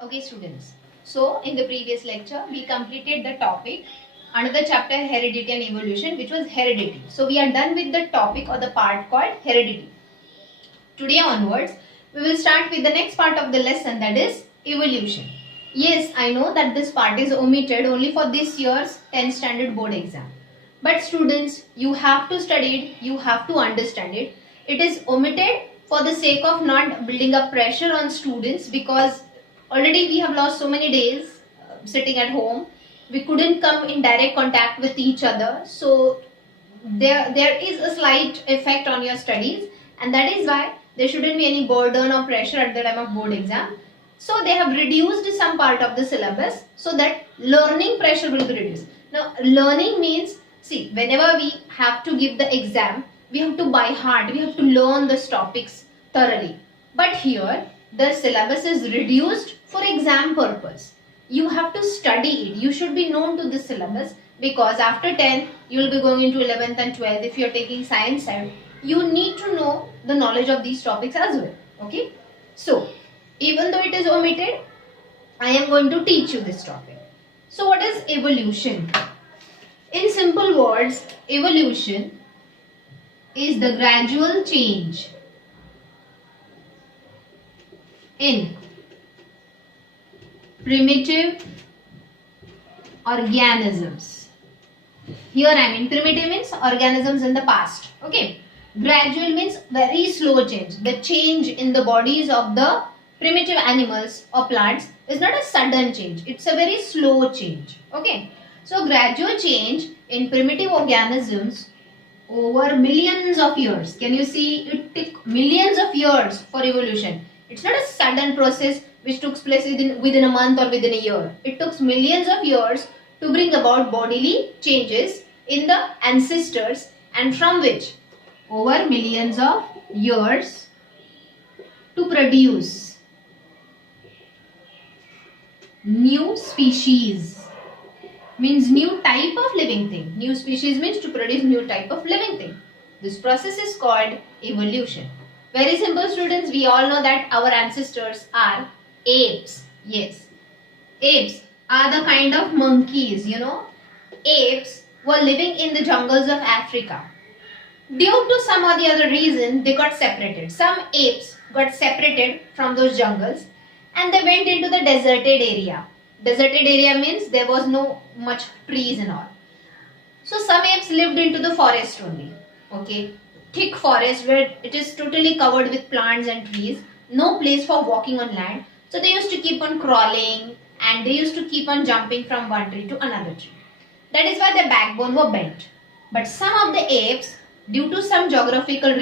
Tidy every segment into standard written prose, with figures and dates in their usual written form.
Okay students, so in the previous lecture we completed the topic another chapter heredity and evolution, which was heredity. So we are done with the topic or the part called heredity. Today onwards we will start with the next part of the lesson, that is evolution. Yes, I know that this part is omitted only for this year's 10th standard board exam. But students, you have to study it, you have to understand it. It is omitted for the sake of not building up pressure on students, because already we have lost so many days sitting at home. We couldn't come in direct contact with each other. So there is a slight effect on your studies, and that is why there shouldn't be any burden or pressure at the time of board exam. So they have reduced some part of the syllabus so that learning pressure will be reduced. Now learning means, see, whenever we have to give the exam, we have to by heart, we have to learn these topics thoroughly. But here the syllabus is reduced for exam purpose. You have to study it. You should be known to the syllabus, because after 10th you will be going into 11th and 12th. If you are taking science side, you need to know the knowledge of these topics as well. Okay, so even though it is omitted, I am going to teach you this topic. So what is evolution? In simple words, evolution is the gradual change in primitive organisms. Here I mean primitive means organisms in the past. Okay. Gradual means very slow change. The change in the bodies of the primitive animals or plants is not a sudden change. It's a very slow change. Okay. So gradual change in primitive organisms over millions of years. Can you see, it took millions of years for evolution. It's not a sudden process which took place within a month or within a year. It took millions of years to bring about bodily changes in the ancestors, and from which over millions of years to produce new species, means new type of living thing. New species means to produce new type of living thing. This process is called evolution. Very simple students, we all know that our ancestors are apes. Yes, apes are the kind of monkeys, you know. Apes were living in the jungles of Africa. Due to some or the other reason, they got separated. Some apes got separated from those jungles and they went into the deserted area. Deserted area means there was no much trees and all. So some apes lived into the forest only. Okay, thick forest where it is totally covered with plants and trees. No place for walking on land. So they used to keep on crawling and they used to keep on jumping from one tree to another tree. That is why their backbone were bent. But some of the apes, due to some geographical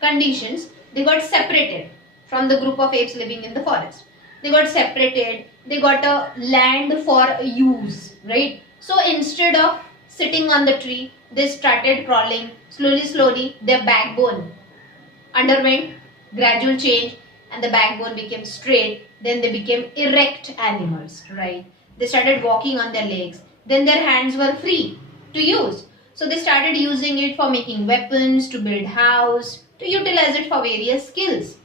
conditions, they got separated from the group of apes living in the forest. They got separated, they got a land for use, right? So instead of sitting on the tree, they started crawling. Slowly, their backbone underwent gradual change and the backbone became straight. Then they became erect animals, right? They started walking on their legs. Then their hands were free to use. So they started using it for making weapons, to build house, to utilize it for various skills.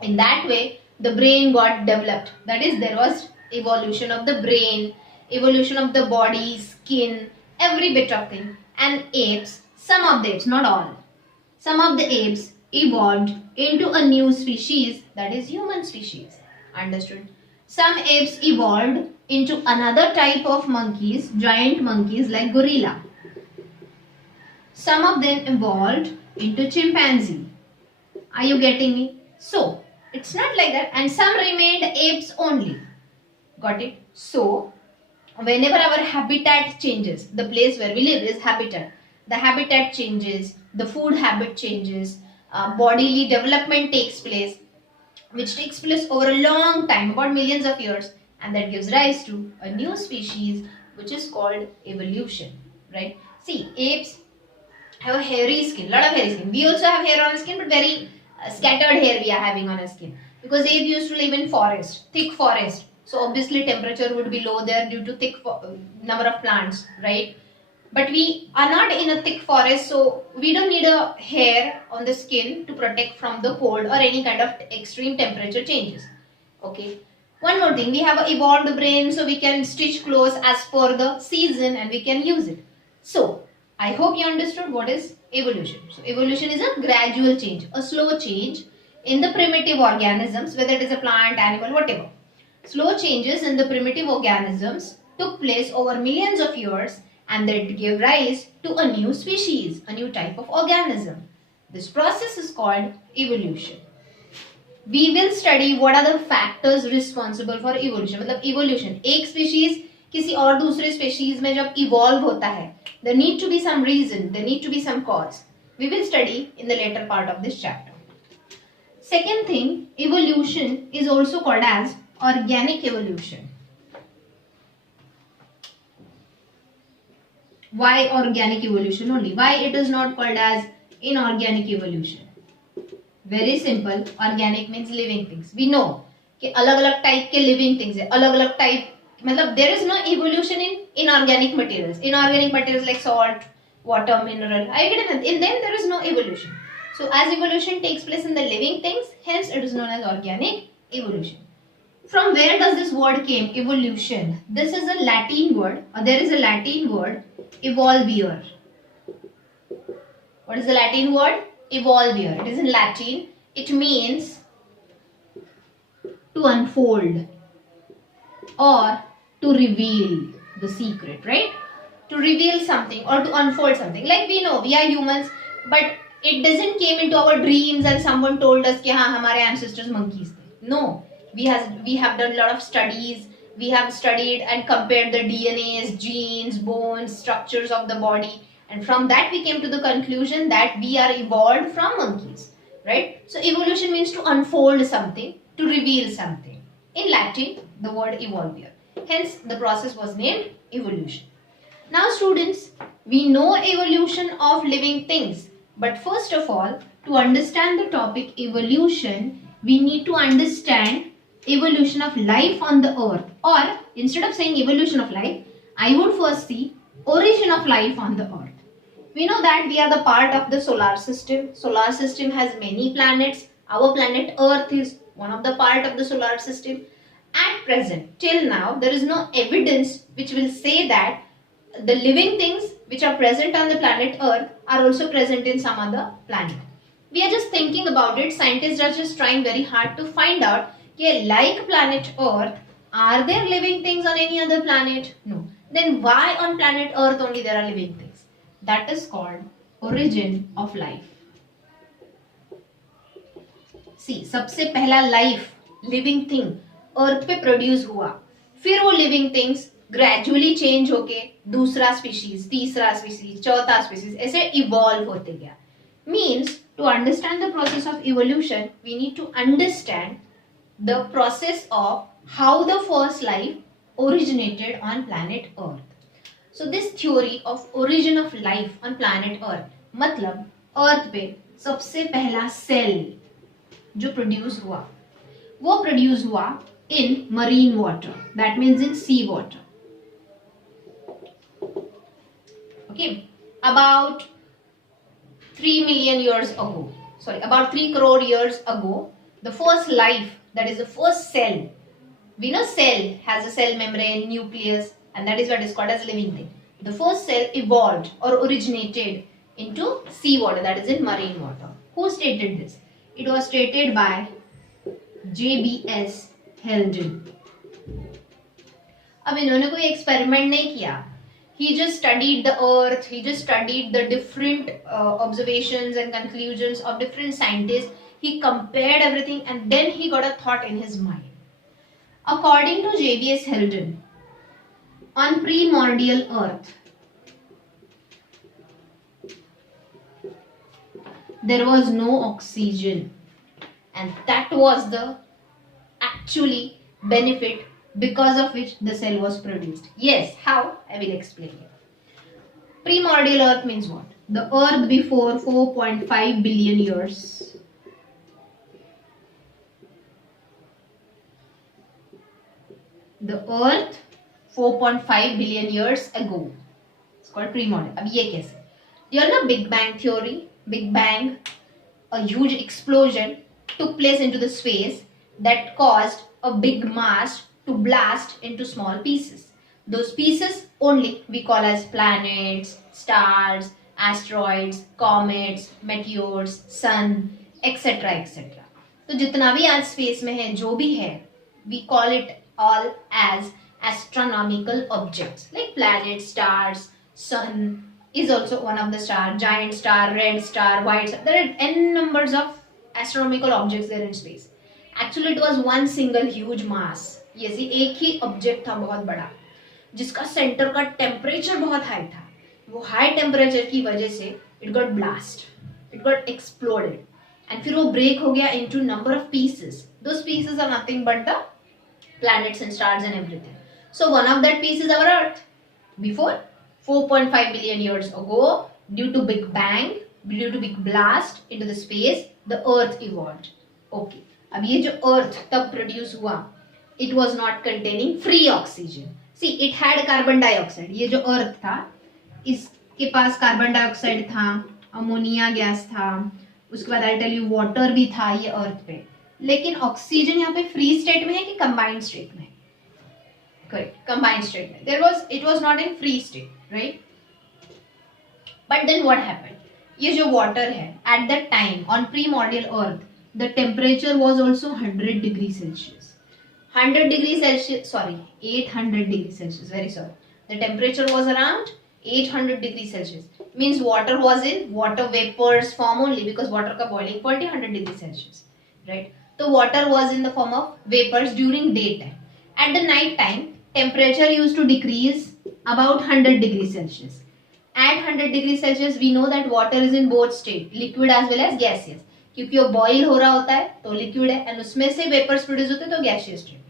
In that way, the brain got developed. That is, there was evolution of the brain, evolution of the body, skin, every bit of thing. And apes, some of the apes, not all, some of the apes evolved into a new species, that is human species. Understood? Some apes evolved into another type of monkeys, giant monkeys like gorilla. Some of them evolved into chimpanzee. Are you getting me? So, it's not like that. And some remained apes only. Got it? So, whenever our habitat changes, the place where we live is habitat. The habitat changes, the food habit changes, bodily development takes place, which takes place over a long time, about millions of years, and that gives rise to a new species, which is called evolution, right? See, apes have a hairy skin, lot of hairy skin. We also have hair on our skin, but very scattered hair we are having on our skin, because ape used to live in forest, thick forest. So obviously temperature would be low there due to thick number of plants, right? But we are not in a thick forest, so we don't need a hair on the skin to protect from the cold or any kind of extreme temperature changes. Okay. One more thing, we have an evolved brain, so we can stitch clothes as per the season and we can use it. So, I hope you understood what is evolution. So, evolution is a gradual change, a slow change in the primitive organisms, whether it is a plant, animal, whatever. Slow changes in the primitive organisms took place over millions of years and that gave rise to a new species, a new type of organism. This process is called evolution. We will study what are the factors responsible for evolution. मतलब evolution, एक species किसी और दूसरे species में जब evolve होता है, there need to be some reason, there need to be some cause. We will study in the later part of this chapter. Second thing, evolution is also called as organic evolution. Why organic evolution only? Why it is not called as inorganic evolution? Very simple. Organic means living things. We know कि अलग अलग type के living things है, अलग अलग type, मतलब there is no evolution in inorganic materials. Inorganic materials like salt, water, mineral, I get it. In them there is no evolution. So as evolution takes place in the living things, hence it is known as organic evolution. From where does this word came? Evolution. This is a Latin word, or there is a Latin word, evolvere. What is the Latin word? Evolvere. It is in Latin. It means to unfold or to reveal the secret, right? To reveal something or to unfold something. Like we know, we are humans, but it doesn't came into our dreams and someone told us कि हाँ हमारे ancestors monkeys थे. No, we have done a lot of studies. We have studied and compared the DNAs, genes, bones, structures of the body, and from that we came to the conclusion that we are evolved from monkeys, right? So evolution means to unfold something, to reveal something. In Latin, the word evolvere. Hence, the process was named evolution. Now students, we know evolution of living things. But first of all, to understand the topic evolution, we need to understand evolution of life on the earth. Or instead of saying evolution of life, I would first see origin of life on the earth. We know that we are the part of the solar system. Solar system has many planets. Our planet Earth is one of the part of the solar system. At present, till now, there is no evidence which will say that the living things which are present on the planet Earth are also present in some other planet. We are just thinking about it. Scientists are just trying very hard to find out, like planet Earth, are there living things on any other planet? No. Then why on planet Earth only there are living things? That is called origin of life. See, सबसे पहला life, living thing, Earth पे produce हुआ. फिर वो living things gradually change होके दूसरा species, तीसरा species, चौथा species, ऐसे evolve होते गया. Means, to understand the process of evolution, we need to understand the process of how the first life originated on planet Earth. So this theory of origin of life on planet Earth, मतलब Earth पे सबसे पहला cell जो produce हुआ, वो produce हुआ in marine water. That means in sea water. Okay, about 3 million years ago, about 3 crore years ago, the first life, that is the first cell. We know cell has a cell membrane, nucleus, and that is what is called as living thing. The first cell evolved or originated into seawater, that is in marine water. Who stated this? It was stated by J.B.S. Heldon. अब इन्होंने कोई experiment नहीं किया. He just studied the earth, he just studied the different observations and conclusions of different scientists. He compared everything and then he got a thought in his mind. According to J.B.S. Heldon, on primordial earth, there was no oxygen, and that was the actually benefit because of which the cell was produced. Yes, how? I will explain you. Primordial earth means what? The earth before 4.5 billion years. The earth 4.5 billion years ago. It's called primordial. अब ये कैसे? You know Big Bang theory? Big Bang, a huge explosion took place into the space that caused a big mass to blast into small pieces. Those pieces only we call as planets, stars, asteroids, comets, meteors, sun, etc. etc. तो जितना भी आज space में है, जो भी है, we call it all as astronomical objects like planets, stars, sun is also one of the star, giant star, red star, white star. There are n numbers of astronomical objects there in space. Actually it was one single huge mass. ये एक ही object था बहुत बड़ा, जिसका centre का temperature बहुत high था. वो हाई टेम्परेचर की वजह से it got blast, it got exploded, and फिर वो ब्रेक हो गया into number of pieces. Those pieces are nothing but the planets and stars and everything. So one of that piece is our Earth. Before 4.5 billion years ago, due to Big Bang, due to big blast into the space, the Earth evolved. Okay. अब ये जो Earth तब produce हुआ, it was not containing free oxygen. See, it had carbon dioxide. ये जो Earth था, इसके पास carbon dioxide था, अमोनिया गैस था, उसके बाद आई टेल यू वाटर भी था ये अर्थ पे. लेकिन ऑक्सीजन यहाँ पे फ्री स्टेट में है कि कंबाइंड स्टेट में? करेक्ट, कंबाइंड स्टेट में. It was not in free state, right? But then what happened? ये जो वाटर है, at that time on primordial earth the temperature was also 100 degree Celsius. 100 degree Celsius, sorry 800 degree Celsius, very sorry. The temperature was around 800 degree Celsius. Means water was in water vapours form only, because water का boiling point 100 degree Celsius, right? So water was in the form of vapors during daytime. At the night time, temperature used to decrease about 100 degrees Celsius. At 100 degrees Celsius, we know that water is in both state, liquid as well as gaseous. क्योंकि वो boil हो रहा होता है तो liquid है, and उसमें से vapors produce होते हैं तो gaseous state.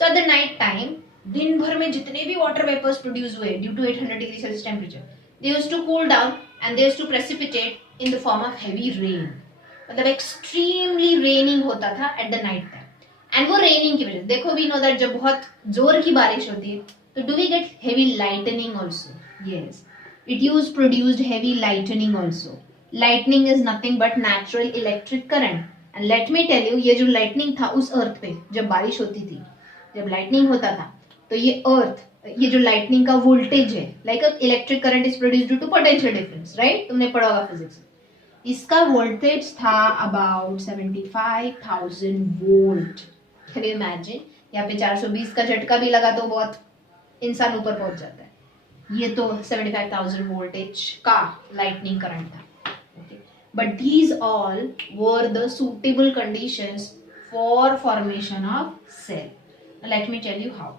So at the night time, दिन भर में जितने भी water vapors produce हुए due to 800 degrees Celsius temperature, they used to cool down and they used to precipitate in the form of heavy rain. मतलब extremely raining होता था at the night time. And वो raining की वजह से देखो, we know that जब बहुत जोर की बारिश होती है तो do we get heavy lightning also? Yes, it use produced heavy lightning also. Lightning is nothing but natural electric current. And let me tell you, ये जो लाइटनिंग था उस अर्थ पे जब बारिश होती थी, जब लाइटनिंग होता था, तो ये अर्थ, ये जो लाइटनिंग का वोल्टेज है, like electric current is produced due to potential difference, right? तुमने पढ़ा होगा फिजिक्स. इसका वोल्टेज था about 75,000 volt. Can you imagine? यहाँ पे 420 का झटका भी लगा तो बहुत इंसान ऊपर पहुंच जाता है. ये तो 75,000 वोल्टेज का लाइटनिंग करंट था. But these all were the suitable conditions for formation of cell. Let me tell you how.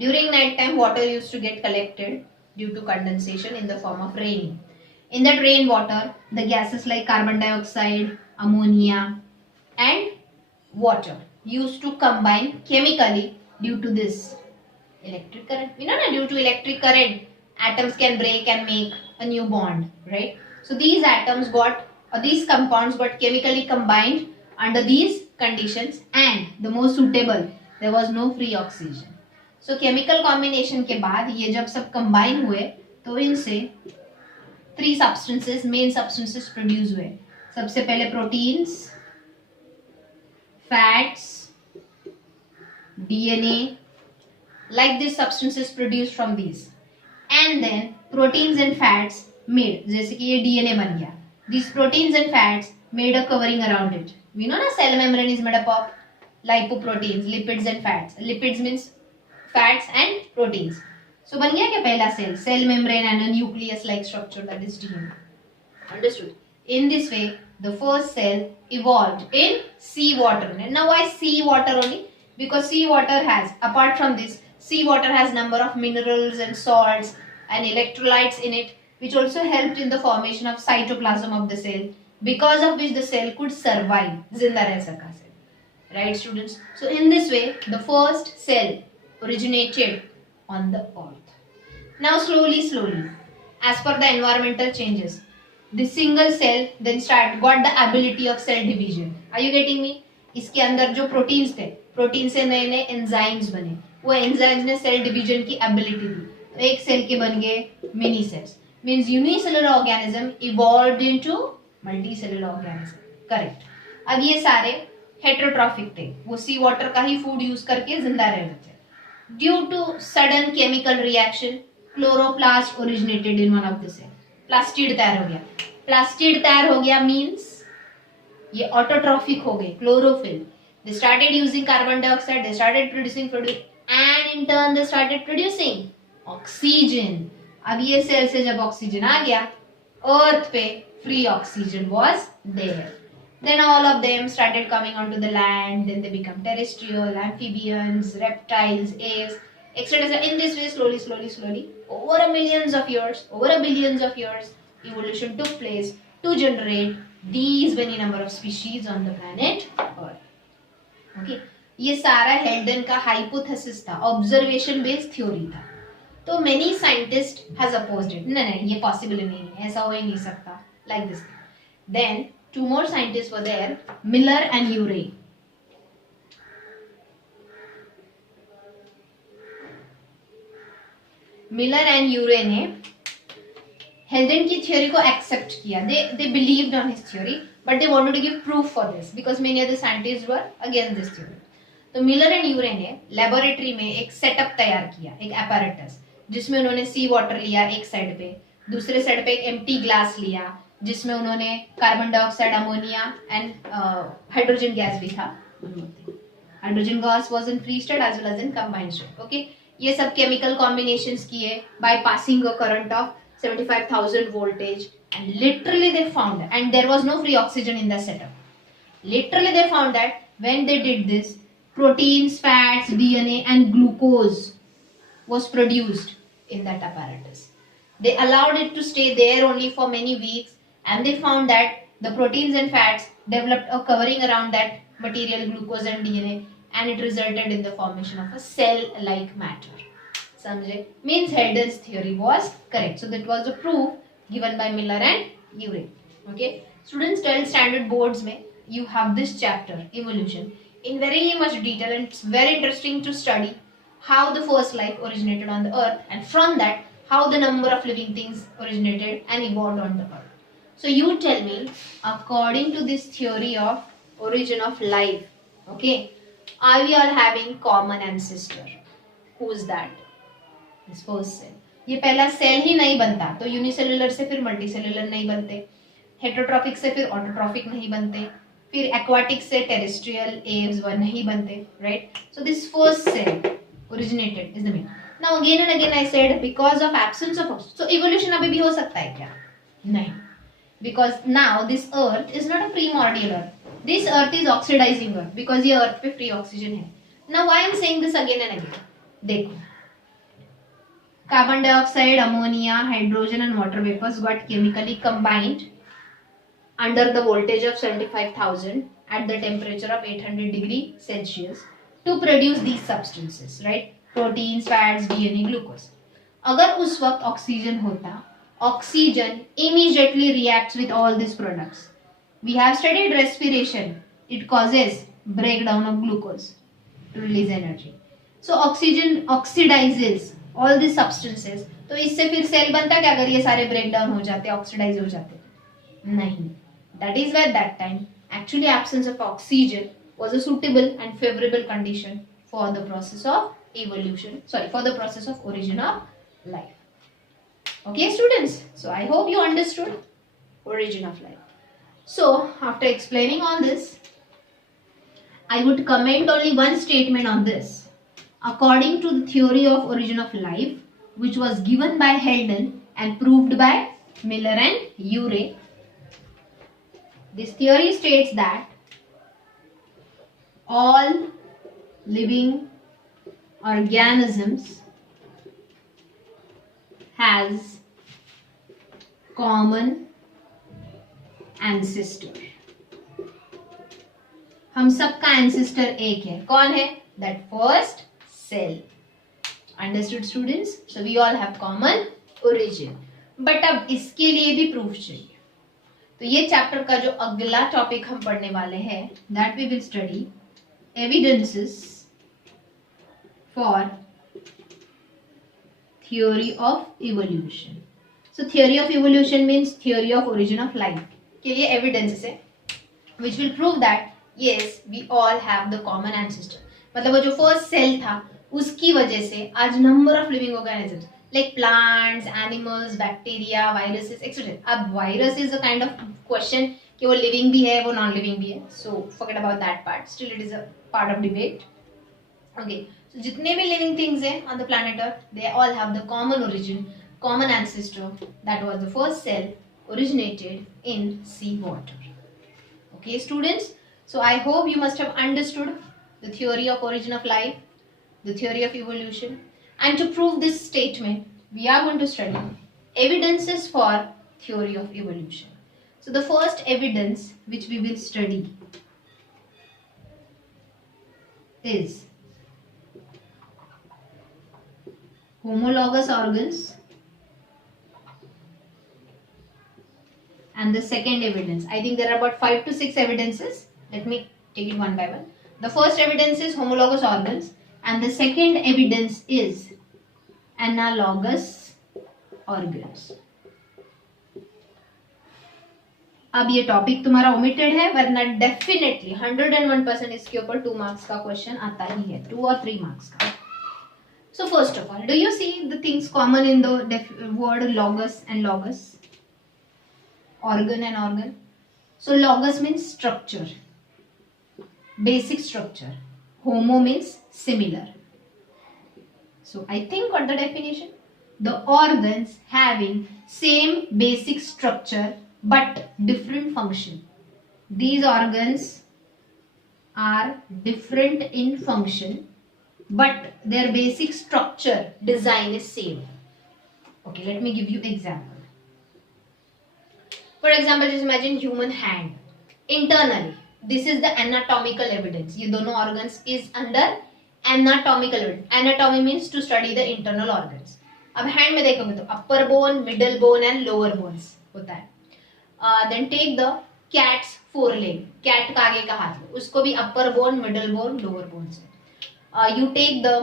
During night time water used to get collected due to condensation in the form of rain. In that rain water, the gases like carbon dioxide, ammonia and water used to combine chemically due to this electric current. We know that due to electric current, atoms can break and make a new bond, right? So these atoms got, or these compounds got chemically combined under these conditions, and the most suitable, there was no free oxygen. So chemical combination के बाद ये जब सब combine हुए तो इनसे 3 substances, main substances produce हुए. सबसे पहले proteins, fats, DNA, like these substances produced from these, and then proteins and fats made, जैसे कि ये DNA बन गया. These proteins and fats made a covering around it. We know ना cell membrane is made up of lipoproteins, lipids and fats. Lipids means fats and proteins. So बन गया क्या पहला cell? Cell membrane and a nucleus like structure, that is DNA. Understood? In this way, the first cell evolved in sea water. Now why sea water only? Because sea water has, apart from this, sea water has number of minerals and salts and electrolytes in it, which also helped in the formation of cytoplasm of the cell, because of which the cell could survive. जिंदा रह सका cell. Right, students? So in this way, the first cell originated on the earth. Now slowly, as per the environmental changes, the single cell then got the ability of cell division. Are you getting me? इसके अंदर जो proteins थे, protein से नए नए enzymes बने. वो enzymes ने सेल डिवीजन की एबिलिटी दी. तो एक सेल के बन गए mini cells. Means unicellular organism evolved into multicellular organism. Correct. अब ये सारे हेटेरोट्रॉफिक थे, वो सी वाटर का ही फूड यूज करके जिंदा रह रहे थे। Due to sudden chemical reaction chloroplast originated in one of the cell, plastid तैयार हो गया। प्लास्टिड तैयार हो गया मींस ये ऑटोट्रॉफिक हो गए, chlorophyll. They started using carbon dioxide, they started producing and in turn they started producing oxygen. अब ये सेल से जब ऑक्सीजन आ गया, अर्थ पे free oxygen was there. Then all of them started coming onto the land. Then they become terrestrial, amphibians, reptiles, apes, etc. In this way, slowly, over a billions of years, evolution took place to generate these many number of species on the planet Earth. Okay, ये सारा हेल्डन का hypothesis था, observation based theory था। तो many scientist has opposed it, नहीं ये possible नहीं है, ऐसा हो ही नहीं सकता, like this. Then two more scientists were there, Miller and Urey. Miller and Urey ने हेल्डन की थ्योरी को एक्सेप्ट किया. They believed on his theory, but they wanted to give proof for this because many other scientists were against this theory. तो Miller and यूरे ने laboratory में एक setup तैयार किया, एक apparatus, जिसमें उन्होंने सी वाटर लिया एक साइड पे, दूसरे साइड पे एक एम्प्टी ग्लास लिया जिसमें उन्होंने carbon dioxide, ammonia and hydrogen gas भी था। Hydrogen gas was in free state as well as in combined state. Okay, ये सब केमिकल कॉम्बिनेशंस किए by passing a current of 75,000 voltage, and literally they found, and there was no free oxygen in the setup. Literally they found that when they did this, proteins, fats, DNA and glucose was produced in that apparatus. They allowed it to stay there only for many weeks, and they found that the proteins and fats developed a covering around that material, glucose and DNA, and it resulted in the formation of a cell-like matter. समझे? Means Heldon's theory was correct. So that was the proof given by Miller and Urey. Okay, students, 12th standard boards में you have this chapter evolution in very much detail, and it's very interesting to study how the first life originated on the earth, and from that how the number of living things originated and evolved on the earth. So you tell me, according to this theory of origin of life, okay, are we all having common ancestor? Who's that? This first cell. ये पहला cell ही नहीं बनता तो unicellular से फिर multicellular नहीं बनते, heterotrophic से फिर ऑटोट्रॉफिक नहीं बनते, फिर एक्वाटिक से टेरेस्ट्रियल एव्स वर नहीं बनते, right? So this first cell originated is the main. Now again and again I said because of absence of oxygen. So evolution अभी भी हो सकता है क्या? नहीं. Because now this earth is not a primordial earth. This earth is oxidizing earth because ये earth पे free oxygen है. Now why I am saying this again and again? देखो, carbon dioxide, ammonia, hydrogen and water vapors got chemically combined under the voltage of 75,000 at the temperature of 800 degree Celsius to produce these substances, right? Proteins, fats, DNA, glucose. अगर उस वक्त oxygen होता, oxygen immediately reacts with all these products. We have studied respiration. It causes breakdown of glucose to release energy. So oxygen oxidizes all these substances. तो इससे फिर cell बनता क्या अगर ये सारे ब्रेक डाउन हो जाते, ऑक्सीडाइज हो जाते? नहीं. That is why that time actually absence of oxygen was a suitable and favorable condition for the process of evolution, for the process of origin of life. Okay students, so I hope you understood origin of life. So after explaining all this, I would comment only one statement on this. According to the theory of origin of life, which was given by Heldon and proved by Miller and Urey, this theory states that all living organisms has common ancestor. हम सबका ancestor एक है. कौन है? That first cell. Understood students? So we all have common origin. But अब इसके लिए भी proof चाहिए. तो ये चैप्टर का जो अगला टॉपिक हम पढ़ने वाले हैं, that we will study evidences for theory of evolution. So theory of evolution means theory of origin of life. के लिए evidences है which will prove that yes, we all have the common ancestor. मतलब वो जो first cell था उसकी वजह से आज number of living organisms like plants, animals, bacteria, viruses etcetera. अब virus is a kind of question कि वो लिविंग भी है, वो नॉन लिविंग भी है. So forget about that part. Still it is a part of debate. Okay, so जितने भी लिविंग थिंग्स हैं on the planet earth, they all have the common origin, common ancestor. That was the first cell originated in sea water. Okay, students. So I hope you must have understood the theory of origin of life, the theory of evolution. And to prove this statement, we are going to study evidences for theory of evolution. So the first evidence which we will study is homologous organs. And the second evidence, I think there are about 5 to 6 evidences. Let me take it one by one. The first evidence is homologous organs, and the second evidence is analogous organs. अब ये topic तुम्हारा omitted है, वरना definitely 101% इसके ऊपर 2 marks का question आता ही है, 2 और 3 मार्क्स का. So first of all, do you see the things common in the word logos and logos? Organ and organ. So logos means structure, basic structure. Homo means similar. So I think got the definition. The organs having same basic structure but different function. These organs are different in function, but their basic structure design is same. Okay, let me give you example. For example, just imagine human hand. Internally, this is the anatomical evidence. ये दोनों organs is under anatomical evidence. Anatomy means to study the internal organs. अब hand में देखोगे तो upper bone, middle bone and lower bones होता है. Then take the cat's foreleg. Cat का आगे का हाथ, उसको भी upper bone, middle bone, lower bone से. You take the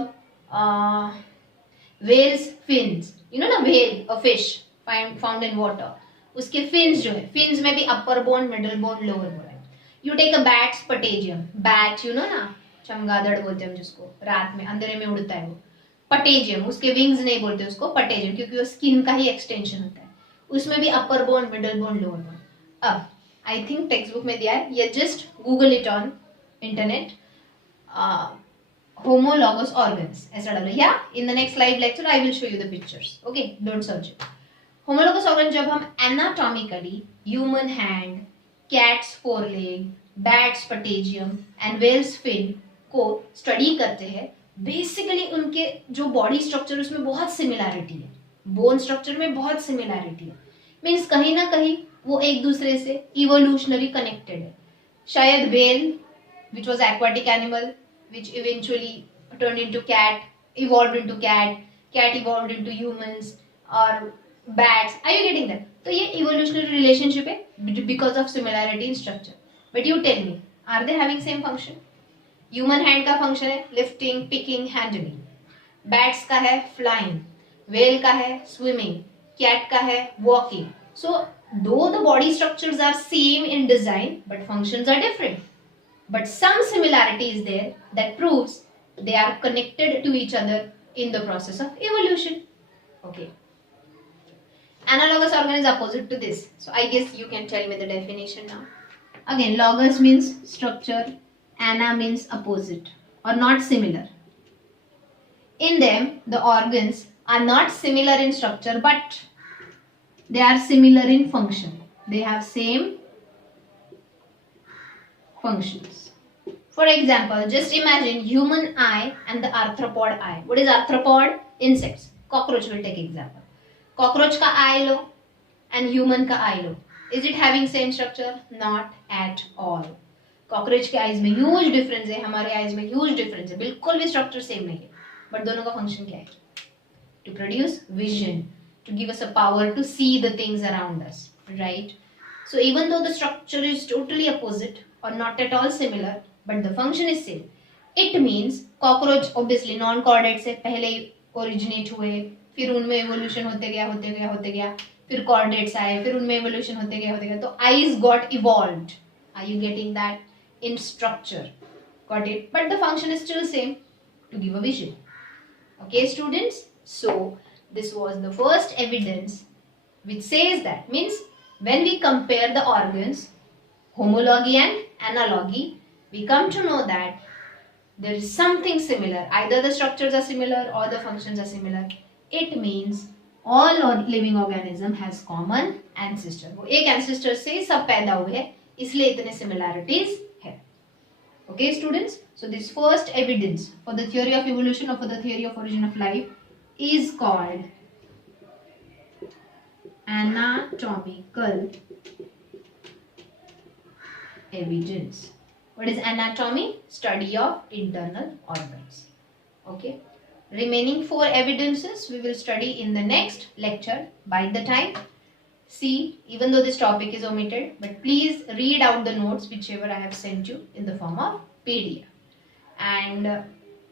whale's fins. You know the whale, a fish found in water. उसके फिन्स जो है, फिन्स में भी upper bone, middle bone, lower bone है. You take a bat's patagium. Bat you know ना, चमगादड़ बोलते हैं जिसको, रात में अंधेरे में उड़ता है वो. पटेजियम, उसके विंग्स नहीं बोलते उसको, पटेजियम, क्योंकि वो स्किन का ही एक्सटेंशन होता है. उसमें भी upper bone, middle bone, lower bone. अब आई थिंक टेक्स्ट बुक में दिया है, ये just Google it on internet. homologous organs ऐसा डालो, या in the next live lecture I will show you the pictures. Okay, don't search it. Homologous organ जब हम anatomically human hand, cat's foreleg, bat's patagium and whale's fin को study करते हैं, basically उनके जो बॉडी स्ट्रक्चर उसमें बहुत similarity है, बोन स्ट्रक्चर में बहुत सिमिलैरिटी है. मीन्स कहीं ना कहीं वो एक दूसरे से इवोल्यूशनरी कनेक्टेड है. शायद well which was aquatic animal which eventually turned into cat, evolved into cat, cat evolved into humans or bats. Are you getting that? तो ये evolutionary relationship है because of similarity in structure. But you tell me, are they having same function? Human hand का function है lifting, picking, handling. Bats का है flying. Whale का है swimming. Cat का है walking. So though the body structures are same in design, but functions are different. But some similarity is there that proves they are connected to each other in the process of evolution. Okay. Analogous organ is opposite to this. So I guess you can tell me the definition now. Again, logos means structure, ana means opposite or not similar. In them, the organs are not similar in structure, but they are similar in function. They have same functions. For example, just imagine human eye and the arthropod eye. What is arthropod? Insects. Cockroach will take example. Cockroach का eye low and human का eye low. Is it having same structure? Not at all. Cockroach के eyes में huge difference है, हमारे eyes में huge difference है, बिल्कुल भी structure same नहीं है. But दोनों का function क्या है? To produce vision, to give us a power to see the things around us, right? So even though the structure is totally opposite or not at all similar, but the function is same. It means cockroach obviously non-chordate से पहले originate हुए, फिर उनमें evolution होते गया, फिर chordates आए, फिर उनमें evolution होते गया, तो eyes got evolved. Are you getting that? in structure. Got it? But the function is still same, to give a vision. Okay, students? So, this was the first evidence which says that, means when we compare the organs, homology and analogy, we come to know that there is something similar. Either the structures are similar or the functions are similar. It means all living organism has common ancestor. वो एक ancestor से सब पैदा हुए हैं, इसलिए इतने similarities है. Okay, students? So this first evidence for the theory of evolution or for the theory of origin of life is called anatomical evidence. What is anatomy? Study of internal organs. Okay. Remaining 4 evidences we will study in the next lecture. By the time, see, even though this topic is omitted, but please read out the notes whichever I have sent you in the form of PDF. And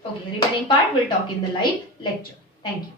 okay, remaining part we'll talk in the live lecture. Thank you.